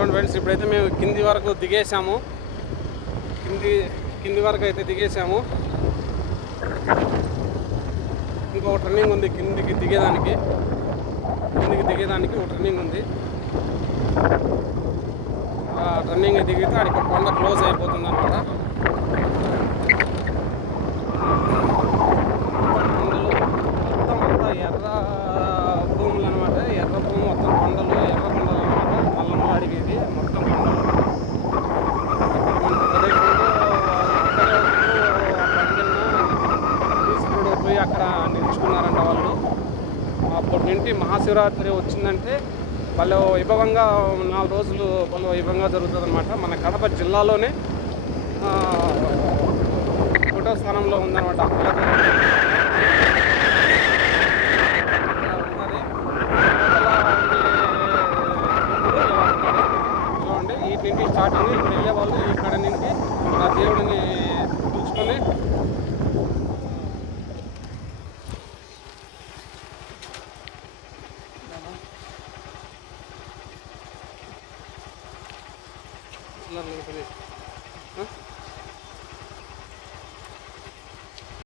చూడండి ఫ్రెండ్స్, ఇప్పుడైతే మేము కింది వరకు దిగేసాము. కింది వరకు అయితే దిగేసాము. ఇంకొక టర్నింగ్ ఉంది కిందికి దిగేదానికి ఒక టర్నింగ్ ఉంది. ఆ టర్నింగ్ దిగితే అక్కడికి కొండ క్లోజ్ అయిపోతుంది అనమాట. మొత్తం అంతా ఎర్ర భూములు అనమాట. ఎర్ర భూమి మొత్తం కొండలు, ఎర్ర కొండలు అనమాట. మల్లమ్మ అడిగేది మొత్తం కొండలు. తీసుకుడు పోయి అక్కడ నిలుచుకున్నారంట వాళ్ళు. అప్పటి నుండి మహాశివరాత్రి వచ్చిందంటే భలే వైభవంగా 4 రోజులు భలే వైభవంగా జరుగుతుంది అనమాట. మన కడప జిల్లాలోనే 1వ స్థానంలో ఉందన్నమాట. చూడండి, వీటి నుంచి స్టార్టింగ్. ఇప్పుడు వెళ్ళే వాళ్ళు ఇక్కడ నుంచి ఆ దేవుడిని చూసుకొని